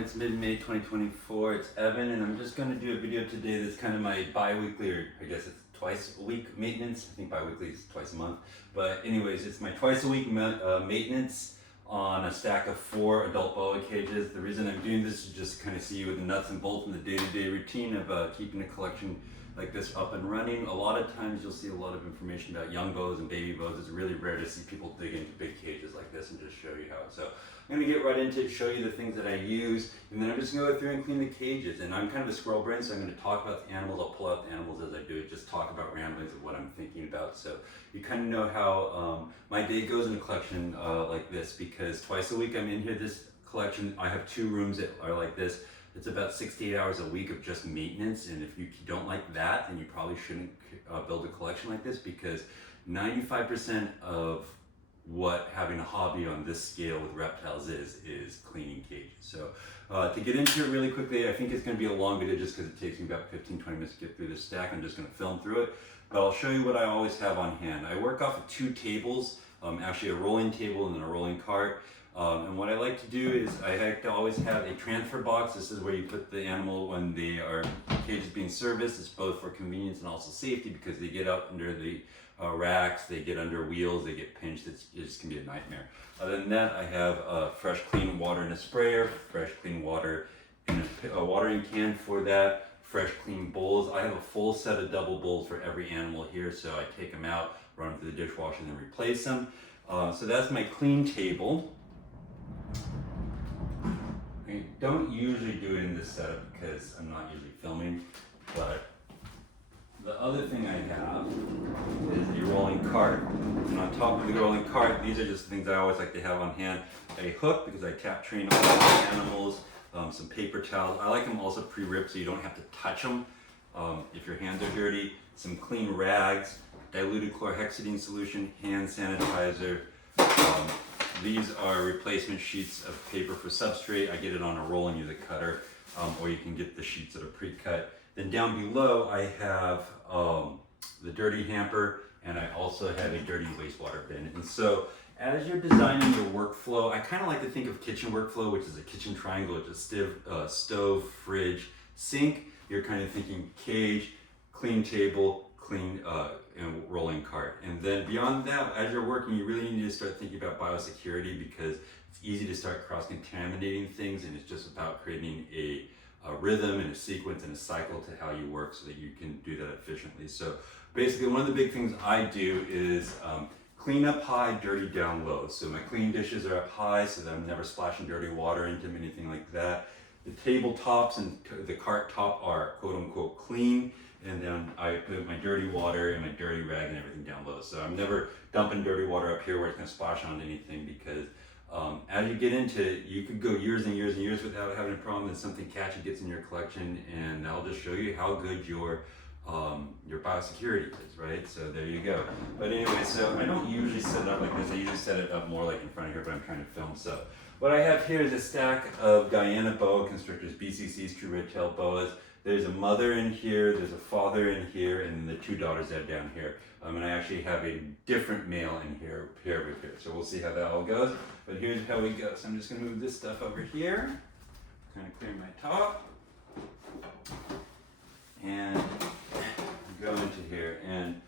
It's mid-May 2024. It's Evan, and I'm just going to do a video today that's kind of my bi-weekly, or I guess it's twice a week maintenance. I think bi-weekly is twice a month. But anyways, it's my twice a week maintenance on a stack of 4 adult boa cages. The reason I'm doing this is just kind of see with the nuts and bolts in the day-to-day routine of keeping a collection like this up and running. A lot of times you'll see a lot of information about young boas and baby boas. It's really rare to see people dig into big cages like this and just show you how. So I'm going to get right into it, show you the things that I use, and then I'm just going to go through and clean the cages. And I'm kind of a squirrel brain, so I'm going to talk about the animals. I'll pull out the animals as I do it, just talk about ramblings of what I'm thinking about. So you kind of know how my day goes in a collection like this, because twice a week I'm in here. This collection, I have 2 rooms that are like this. It's about 68 hours a week of just maintenance, and if you don't like that, then you probably shouldn't build a collection like this, because 95% of what having a hobby on this scale with reptiles is cleaning cages. So to get into it really quickly, I think it's going to be a long video just because it takes me about 15-20 minutes to get through this stack. I'm just going to film through it, but I'll show you what I always have on hand. I work off of 2 tables, actually a rolling table and then a rolling cart. And what I like to do is I like to always have a transfer box. This is where you put the animal when the cage is being serviced. It's both for convenience and also safety, because they get up under the racks, they get under wheels, they get pinched. It just can be a nightmare. Other than that, I have fresh clean water in a sprayer, fresh clean water in a watering can for that, fresh clean bowls. I have a full set of double bowls for every animal here, so I take them out, run them through the dishwasher, and then replace them. So that's my clean table. I don't usually do it in this setup because I'm not usually filming, but the other thing I have is a rolling cart. And on top of the rolling cart, these are just things I always like to have on hand. A hook, because I tap train all the animals, some paper towels. I like them also pre-ripped so you don't have to touch them if your hands are dirty. Some clean rags, diluted chlorhexidine solution, hand sanitizer. These are replacement sheets of paper for substrate. I get it on a roll and use a cutter, or you can get the sheets that are pre-cut. Then down below I have the dirty hamper, and I also have a dirty wastewater bin. And so as you're designing your workflow, I kind of like to think of kitchen workflow, which is a kitchen triangle. It's a stove, fridge, sink. You're kind of thinking cage, clean table, clean and rolling cart. And then beyond that, as you're working, you really need to start thinking about biosecurity, because it's easy to start cross-contaminating things, and it's just about creating a rhythm and a sequence and a cycle to how you work so that you can do that efficiently. So basically, one of the big things I do is clean up high, dirty down low. So my clean dishes are up high so that I'm never splashing dirty water into them, anything like that. The tabletops and the cart top are quote unquote clean, and then I put my dirty water and my dirty rag and everything down low. So I'm never dumping dirty water up here where it's going to splash onto anything, because as you get into it, you could go years and years and years without having a problem, and something catchy gets in your collection, and I'll just show you how good your biosecurity is, right? So there you go. But anyway, so I don't usually set it up like this. I usually set it up more like in front of here, but I'm trying to film. So what I have here is a stack of Guyana boa constrictors, BCCs, true red-tailed boas. There's a mother in here, there's a father in here, and the 2 daughters that are down here. And I actually have a different male in here, pair with here. So we'll see how that all goes. But here's how we go. So I'm just gonna move this stuff over here, kind of clear my top, and go into here. And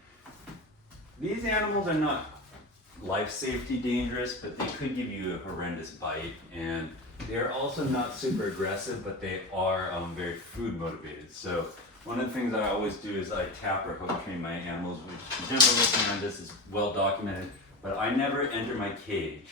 these animals are not life safety dangerous, but they could give you a horrendous bite. And they're also not super aggressive, but they are very food motivated. So one of the things I always do is I tap or hook train my animals, which generally looking around this is well documented, but I never enter my cage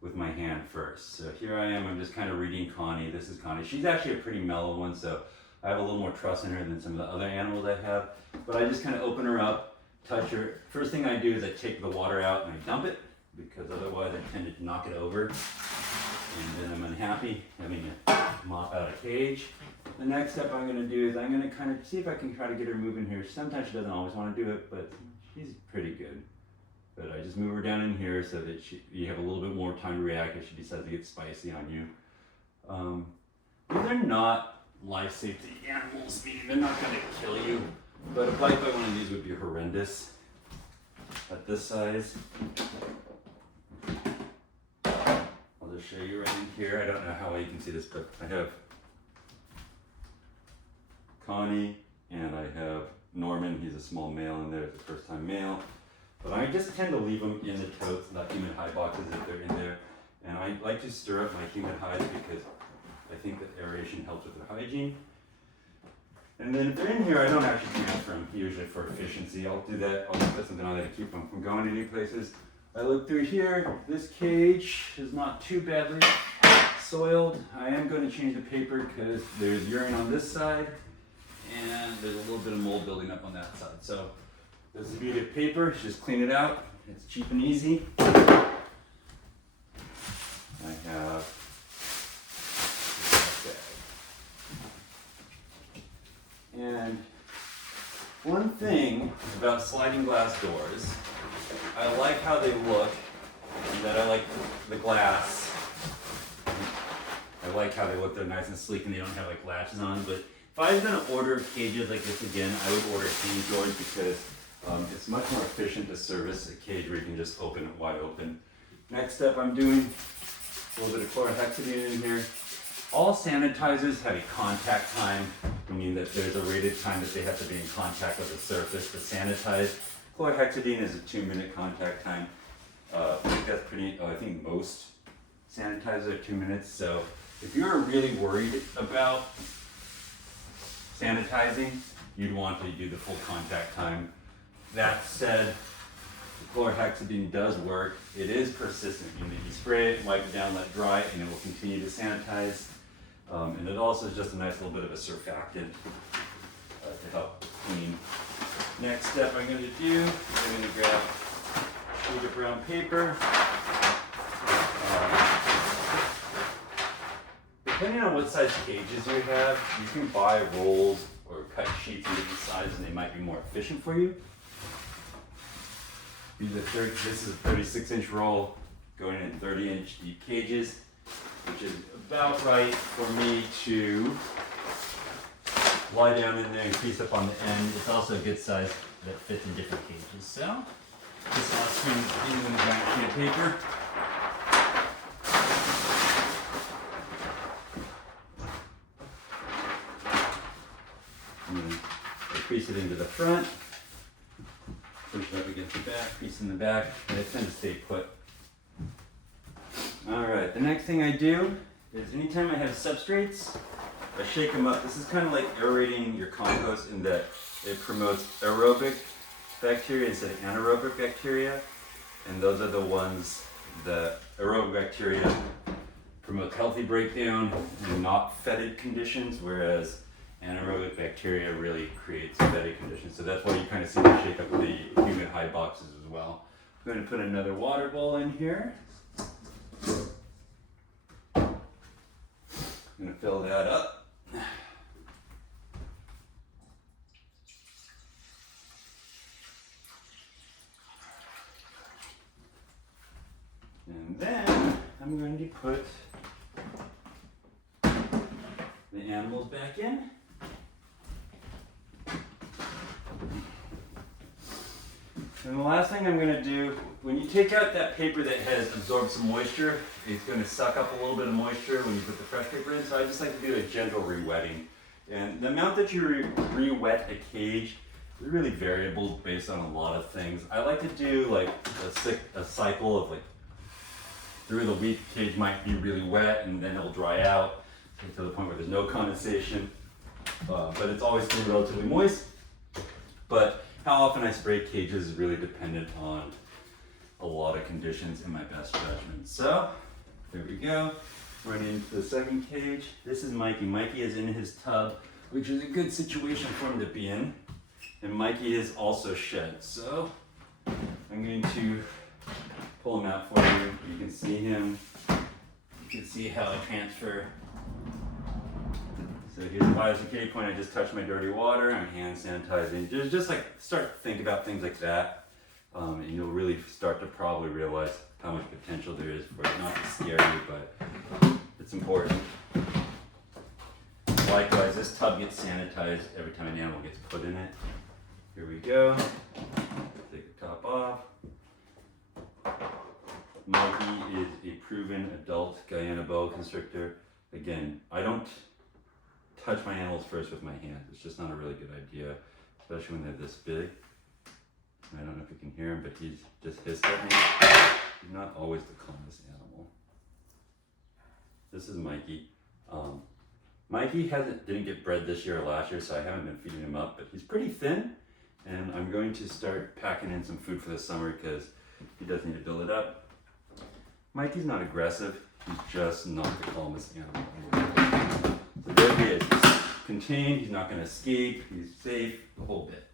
with my hand first. So here I am, I'm just kind of reading Connie. This is Connie. She's actually a pretty mellow one, so I have a little more trust in her than some of the other animals I have. But I just kind of open her up, touch her. First thing I do is I take the water out and I dump it, because otherwise I tend to knock it over. And then I'm unhappy having to mop out a cage. The next step I'm going to do is I'm going to kind of see if I can try to get her moving here. Sometimes she doesn't always want to do it, but she's pretty good. But I just move her down in here so that you have a little bit more time to react if she decides to get spicy on you. These are not life safety animals, meaning they're not going to kill you. But a bite by one of these would be horrendous. At this size, I'll just show you right in here. I don't know how well you can see this, but I have Connie and I have Norman. He's a small male in there. It's a first-time male. But I just tend to leave them in the totes, the humid hide boxes if they're in there. And I like to stir up my humid hides because I think that aeration helps with their hygiene. And then if they're in here, I don't actually transfer them, usually for efficiency. I'll do that, I'll just put something on there to keep them from going to new places. I look through here, this cage is not too badly soiled. I am going to change the paper because there's urine on this side and there's a little bit of mold building up on that side. So this is the beauty of paper, just clean it out. It's cheap and easy. I have and one thing about sliding glass doors, I like how they look, and that I like the glass. I like how they look, they're nice and sleek and they don't have like latches on, but if I was gonna order cages like this again, I would order cage doors because it's much more efficient to service a cage where you can just open it wide open. Next step, I'm doing a little bit of chlorhexidine in here. All sanitizers have a contact time, meaning that there's a rated time that they have to be in contact with the surface to sanitize. Chlorhexidine is a 2-minute contact time. I think that's pretty, I think most sanitizers are 2 minutes. So if you're really worried about sanitizing, you'd want to do the full contact time. That said, chlorhexidine does work. It is persistent. You spray it, wipe it down, let it dry, and it will continue to sanitize. And it also is just a nice little bit of a surfactant to help clean. Next step I'm going to do, I'm going to grab a sheet of brown paper. Depending on what size cages you have, you can buy rolls or cut sheets in different sizes and they might be more efficient for you. This is a 36-inch roll going in 30-inch deep cages, which is about right for me to lie down in there and crease up on the end. It's also a good size that fits in different cages. So, this I'll screen in with a giant sheet of paper. And then I crease it into the front. Push it up against the back, crease in the back, and I tend to stay put. Alright, the next thing I do is anytime I have substrates, I shake them up. This is kind of like aerating your compost in that it promotes aerobic bacteria instead of anaerobic bacteria. And those are the ones, the aerobic bacteria promotes healthy breakdown and not fetid conditions, whereas anaerobic bacteria really creates fetid conditions. So that's why you kind of see me shake up the humid hide boxes as well. I'm going to put another water bowl in here. I'm going to fill that up. And then I'm going to put the animals back in. And the last thing I'm going to do, when you take out that paper that has absorbed some moisture, it's going to suck up a little bit of moisture when you put the fresh paper in. So I just like to do a gentle re-wetting. And the amount that you re-wet a cage is really variable based on a lot of things. I like to do like a cycle of like through the week, the cage might be really wet and then it'll dry out to the point where there's no condensation. But it's always still relatively moist. But how often I spray cages is really dependent on a lot of conditions in my best judgment. So, there we go. Running into the second cage. This is Mikey. Mikey is in his tub, which is a good situation for him to be in. And Mikey is also shed. So, I'm going to pull him out for you. You can see him. You can see how I transfer. So here's the biosecurity point. I just touched my dirty water. I'm hand sanitizing. Just like start to think about things like that, and you'll really start to probably realize how much potential there is for it not to scare you, but it's important. Likewise, this tub gets sanitized every time an animal gets put in it. Here we go. Take the top off. Mikey is a proven adult Guyana boa constrictor. Again, I don't touch my animals first with my hands. It's just not a really good idea, especially when they're this big. I don't know if you can hear him, but he's just hissed at me. He's not always the calmest animal. This is Mikey. Mikey didn't get bred this year or last year, so I haven't been feeding him up, but he's pretty thin, and I'm going to start packing in some food for the summer because he does need to build it up. Mikey's not aggressive, he's just not the calmest animal. So there he is. He's contained, he's not going to escape, he's safe, the whole bit.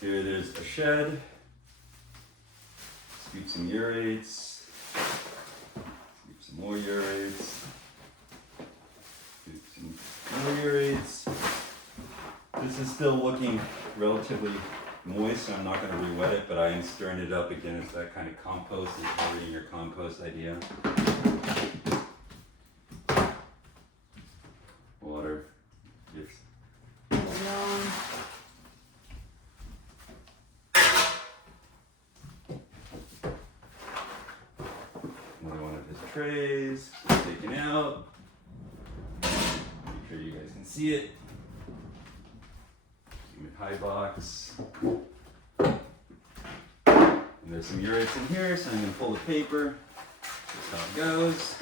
Here there's a shed. Scoop some urates. Scoop some more urates. Scoop some more urates. This is still looking relatively moist, so I'm not going to re-wet it, but I am stirring it up again. It's that kind of compost, is already in your compost idea. Water. Yes. Another one of his trays taken out. Make sure you guys can see it. High box. And there's some urates in here, so I'm going to pull the paper. That's how it goes.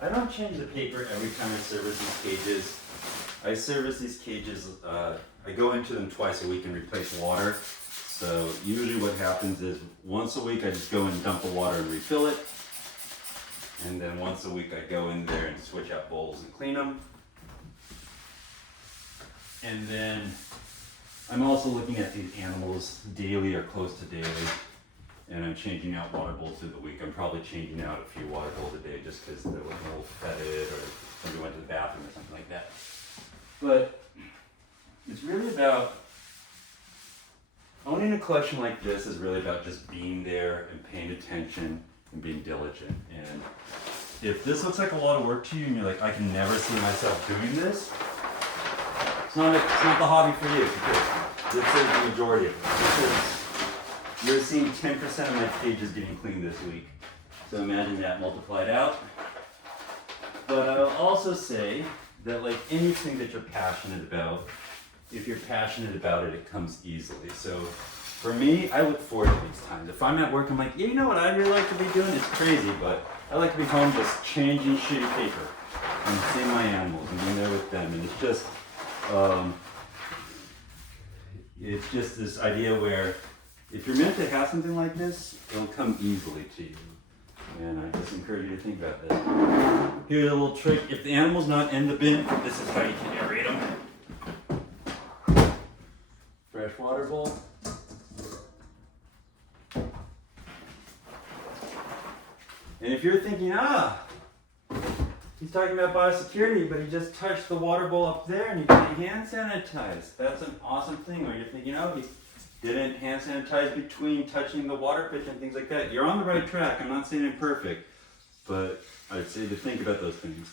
I don't change the paper every time I service these cages. I service these cages, I go into them twice a week and replace water. So usually what happens is once a week I just go and dump the water and refill it. And then once a week I go in there and switch out bowls and clean them. And then I'm also looking at these animals daily or close to daily. And I'm changing out water bowls through the week. I'm probably changing out a few water bowls a day just because they're looking a little fetid or somebody went to the bathroom or something like that. But it's really about, owning a collection like this is really about just being there and paying attention and being diligent. And if this looks like a lot of work to you and you're like, I can never see myself doing this, it's not the hobby for you, because this is the majority of it. Because you're seeing 10% of my cages getting cleaned this week. So imagine that multiplied out. But I'll also say that like anything that you're passionate about, if you're passionate about it, it comes easily. So for me, I look forward to these times. If I'm at work, I'm like, yeah, you know what I'd really like to be doing? It's crazy, but I like to be home just changing shitty paper and seeing my animals and being there with them. And it's just this idea where if you're meant to have something like this, it'll come easily to you. And I just encourage you to think about this. Here's a little trick. If the animal's not in the bin, this is how you can aerate them. Fresh water bowl. And if you're thinking, he's talking about biosecurity, but he just touched the water bowl up there and he didn't hand sanitize. That's an awesome thing. Or you're thinking, he didn't hand sanitize between touching the water pitch and things like that. You're on the right track. I'm not saying it perfect, but I'd say to think about those things.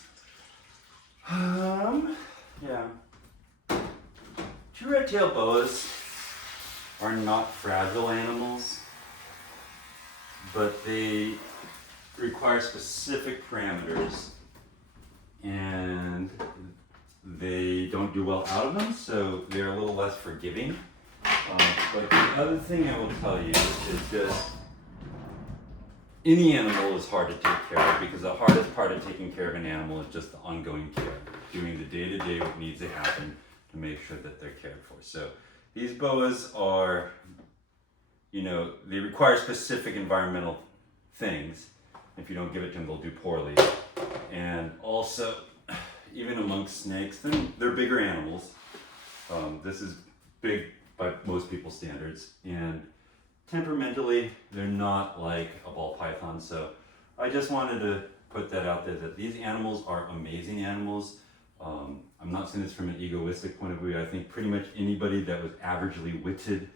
Yeah. Two red-tailed boas are not fragile animals, but they require specific parameters and they don't do well out of them, so they're a little less forgiving. But the other thing I will tell you is just any animal is hard to take care of, because the hardest part of taking care of an animal is just the ongoing care, doing the day-to-day what needs to happen to make sure that they're cared for. So these boas are, they require specific environmental things. If you don't give it to them, they'll do poorly. And also, even amongst snakes, they're bigger animals. This is big by most people's standards. And temperamentally, they're not like a ball python. So I just wanted to put that out there, that these animals are amazing animals. I'm not saying this from an egoistic point of view. I think pretty much anybody that was averagely witted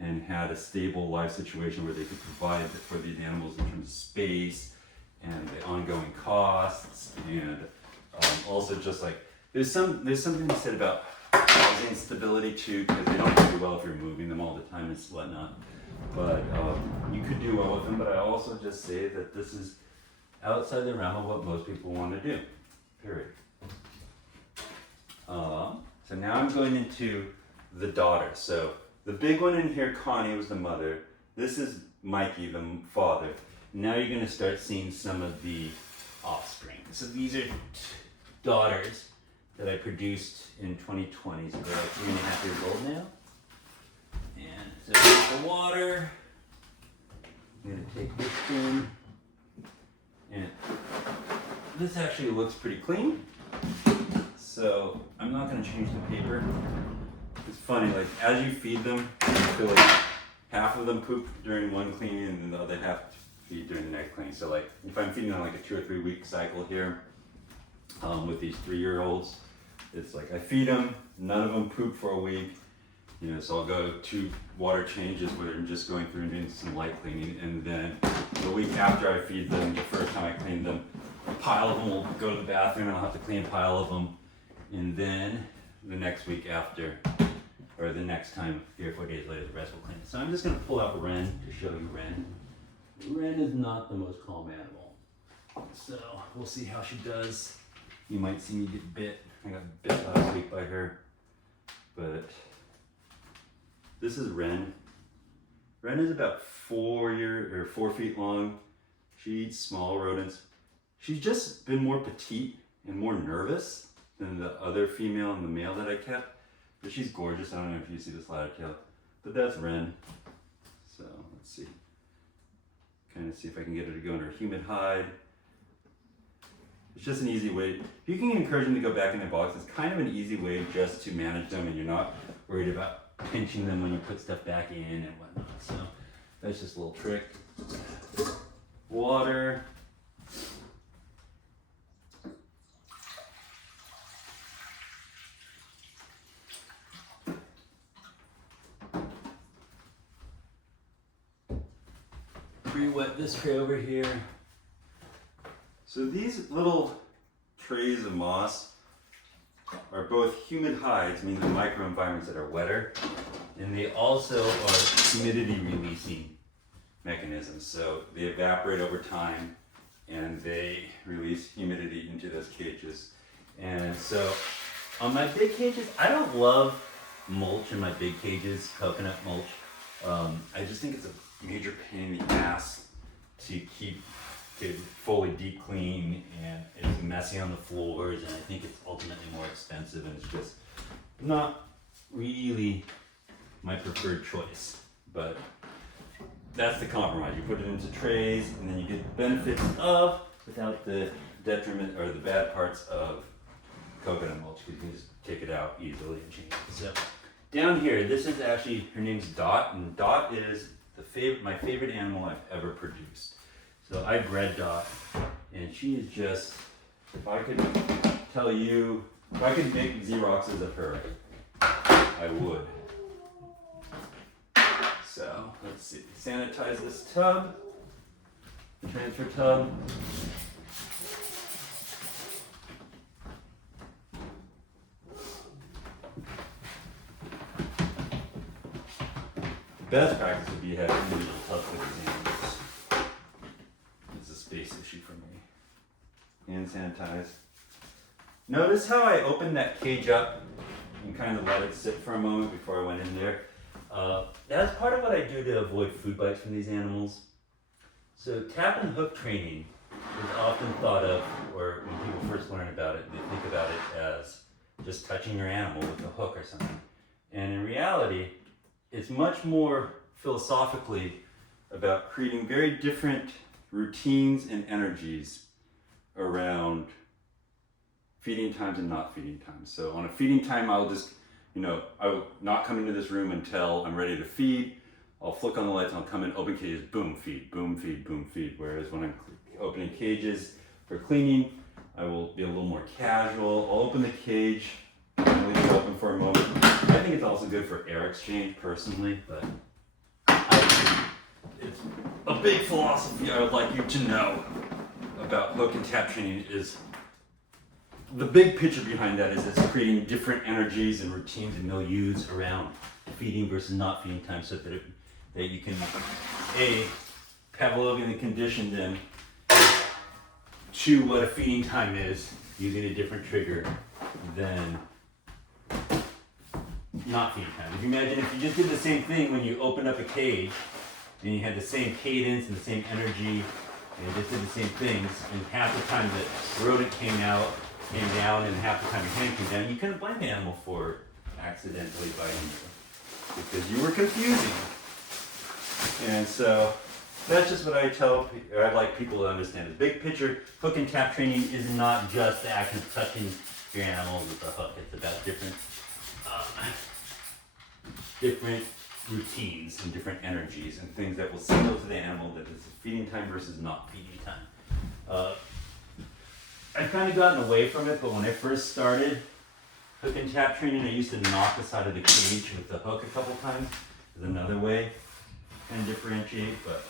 and had a stable life situation where they could provide for these animals in terms of space and the ongoing costs, and also just like there's something to be said about housing instability too, because they don't do well if you're moving them all the time and whatnot. But you could do well with them, but I also just say that this is outside the realm of what most people want to do, period. So now I'm going into the daughter. So the big one in here, Connie, was the mother. This is Mikey, the father. Now you're going to start seeing some of the offspring. So these are daughters that I produced in 2020. So they're like 3.5 years old now. And so the water. I'm going to take this in. And this actually looks pretty clean. So I'm not going to change the paper. It's funny, like as you feed them, you feel like half of them poop during one cleaning and then the other half feed during the next cleaning. So like if I'm feeding on like a 2 or 3 week cycle here with these 3-year-olds, it's like I feed them, none of them poop for a week. You know, so I'll go 2 water changes where I'm just going through and doing some light cleaning, and then the week after I feed them, the first time I clean them, a pile of them will go to the bathroom and I'll have to clean a pile of them, and then the next week after, or the next time, 3 or 4 days later, the rest will clean. So I'm just going to pull out Ren to show you Ren. Ren is not the most calm animal, so we'll see how she does. You might see me get bit. I got bit last week by her, but this is Ren. Ren is about 4 feet long. She eats small rodents. She's just been more petite and more nervous than the other female and the male that I kept. But she's gorgeous. I don't know if you see this ladder tail, but that's Ren. So let's see. Kind of see if I can get her to go in her humid hide. It's just an easy way. If you can encourage them to go back in their box, it's kind of an easy way just to manage them, and you're not worried about pinching them when you put stuff back in and whatnot. So that's just a little trick. Water. Pre-wet this tray over here. So these little trays of moss are both humid hides, meaning the microenvironments that are wetter, and they also are humidity releasing mechanisms. So they evaporate over time and they release humidity into those cages. And so on my big cages, I don't love mulch in my big cages, coconut mulch. I just think it's a major pain in the ass to keep to fully deep clean, and it's messy on the floors, and I think it's ultimately more expensive, and it's just not really my preferred choice. But that's the compromise. You put it into trays, and then you get the benefits of without the detriment or the bad parts of coconut mulch, because you can just take it out easily and change it. So down here, this is actually, her name's Dot, and Dot is my favorite animal I've ever produced. So I bred Dot, and she is just, if I could tell you, if I could make Xeroxes of her, I would. So let's see, sanitize this tub, transfer tub. Best practice would be having individual tubs with these animals. It's a space issue for me. Hand sanitize. Notice how I opened that cage up and kind of let it sit for a moment before I went in there. That's part of what I do to avoid food bites from these animals. So tap and hook training is often thought of, or when people first learn about it, they think about it as just touching your animal with a hook or something. And in reality, it's much more philosophically about creating very different routines and energies around feeding times and not feeding times. So on a feeding time, I'll just, I will not come into this room until I'm ready to feed. I'll flick on the lights and I'll come in, open cages, boom, feed, boom, feed, boom, feed. Whereas when I'm opening cages for cleaning, I will be a little more casual. I'll open the cage, and leave it open for a moment. I think it's also good for air exchange personally, but it's a big philosophy I would like you to know about hook and tap training is the big picture behind that is it's creating different energies and routines and milieus around feeding versus not feeding time, so that you can Pavlovian condition them to what a feeding time is using a different trigger than not feeding time. If you imagine if you just did the same thing when you opened up a cage and you had the same cadence and the same energy and you just did the same things, and half the time the rodent came down, and half the time your hand came down, you couldn't blame the animal for accidentally biting you because you were confusing. And so that's just what I'd like people to understand. The big picture, hook and tap training is not just the act of touching your animal with a hook. It's about different routines and different energies and things that will signal to the animal that it's feeding time versus not feeding time. I've kind of gotten away from it, but when I first started hook and tap training, I used to knock the side of the cage with the hook a couple times. There's another way and differentiate, but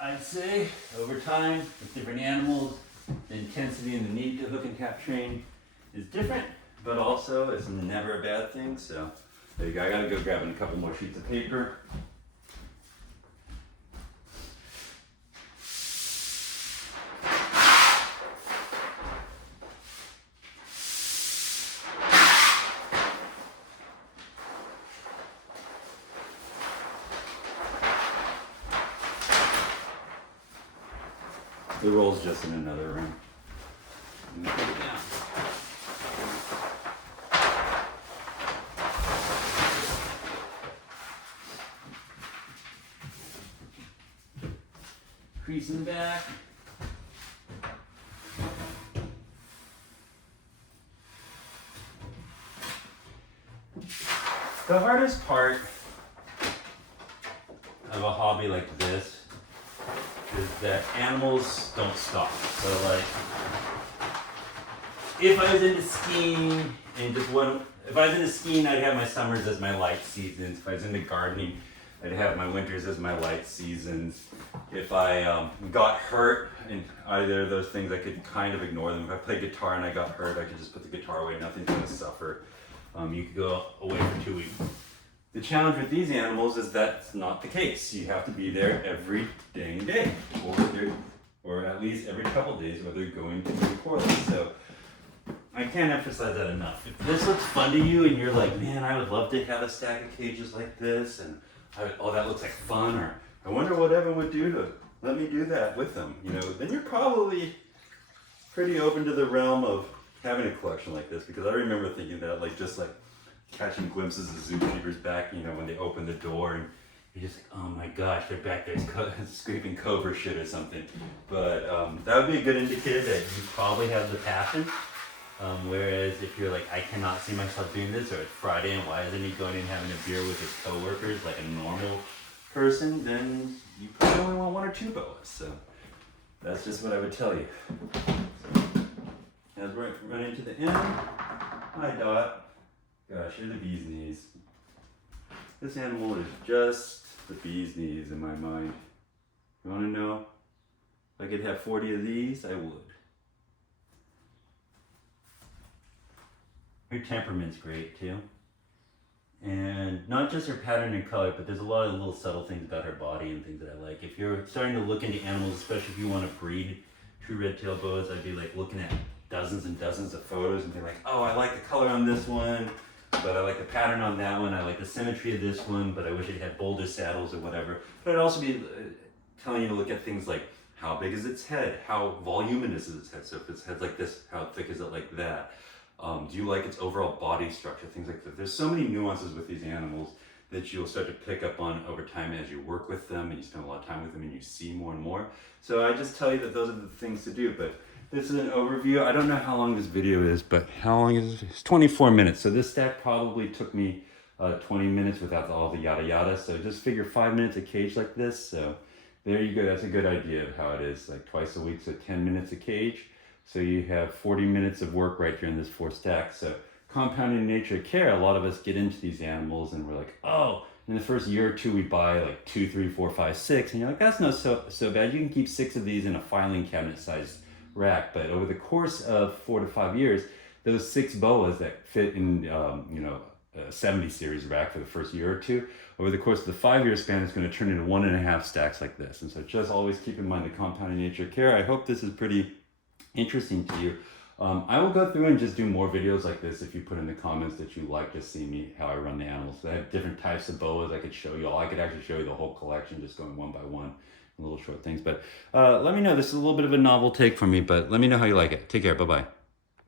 I'd say over time with different animals, the intensity and the need to hook and tap train is different, but also it's never a bad thing. So there you go. I gotta go grab a couple more sheets of paper. The roll's just in another room. Put it down. Crease in the back. The hardest part of a hobby like this is that animals don't stop. So like, if I was into skiing and if I was into skiing, I'd have my summers as my light seasons. If I was into gardening, I'd have my winters as my light seasons. If I got hurt in either of those things, I could kind of ignore them. If I played guitar and I got hurt, I could just put the guitar away, nothing's gonna suffer. You could go away for 2 weeks. The challenge with these animals is that's not the case. You have to be there every dang day, or at least every couple days, whether you're going to be poorly. So I can't emphasize that enough. If this looks fun to you and you're like, man, I would love to have a stack of cages like this, and oh, that looks like fun, or I wonder what Evan would do to let me do that with them, then you're probably pretty open to the realm of having a collection like this, because I remember thinking that, just catching glimpses of zookeepers back, when they open the door and you're just like, oh my gosh, they're back there scraping cobra shit or something. But that would be a good indicator that you probably have the passion. Whereas if you're like, I cannot see myself doing this, or it's Friday and why isn't he going and having a beer with his coworkers like a normal person, then you probably only want 1 or 2 boas. So that's just what I would tell you. So, as we're running to the end, hi Dot. Gosh, you're the bee's knees. This animal is just the bee's knees in my mind. You want to know? If I could have 40 of these, I would. Her temperament's great too. And not just her pattern and color, but there's a lot of little subtle things about her body and things that I like. If you're starting to look into animals, especially if you want to breed true red-tailed boas, I'd be like looking at dozens and dozens of photos and be like, oh, I like the color on this one, but I like the pattern on that one, I like the symmetry of this one, but I wish it had bolder saddles or whatever. But I'd also be telling you to look at things like, how big is its head? How voluminous is its head? So if its head's like this, how thick is it like that? Do you like its overall body structure? Things like that. There's so many nuances with these animals that you'll start to pick up on over time as you work with them and you spend a lot of time with them and you see more and more. So I just tell you that those are the things to do. But this is an overview. I don't know how long this video is, but how long is it? It's 24 minutes. So this stack probably took me 20 minutes without all the yada yada. So just figure 5 minutes a cage like this. So there you go. That's a good idea of how it is, like twice a week. So 10 minutes a cage. So you have 40 minutes of work right here in this 4 stacks. So compounding nature of care, a lot of us get into these animals and we're like, oh, in the first year or two we buy like 2, 3, 4, 5, 6, and you're like, that's not so bad. You can keep 6 of these in a filing cabinet sized rack, but over the course of 4 to 5 years, those 6 boas that fit in, a 70 series rack for the first year or two, over the course of the 5-year span, it's going to turn into 1.5 stacks like this. And so just always keep in mind the compounding nature of care. I hope this is pretty interesting to you. I will go through and just do more videos like this if you put in the comments that you like to see me, how I run the animals. So I have different types of boas I could show you all. I could actually show you the whole collection, just going one by one, little short things. But let me know. This is a little bit of a novel take for me, but let me know how you like it. Take care. Bye-bye.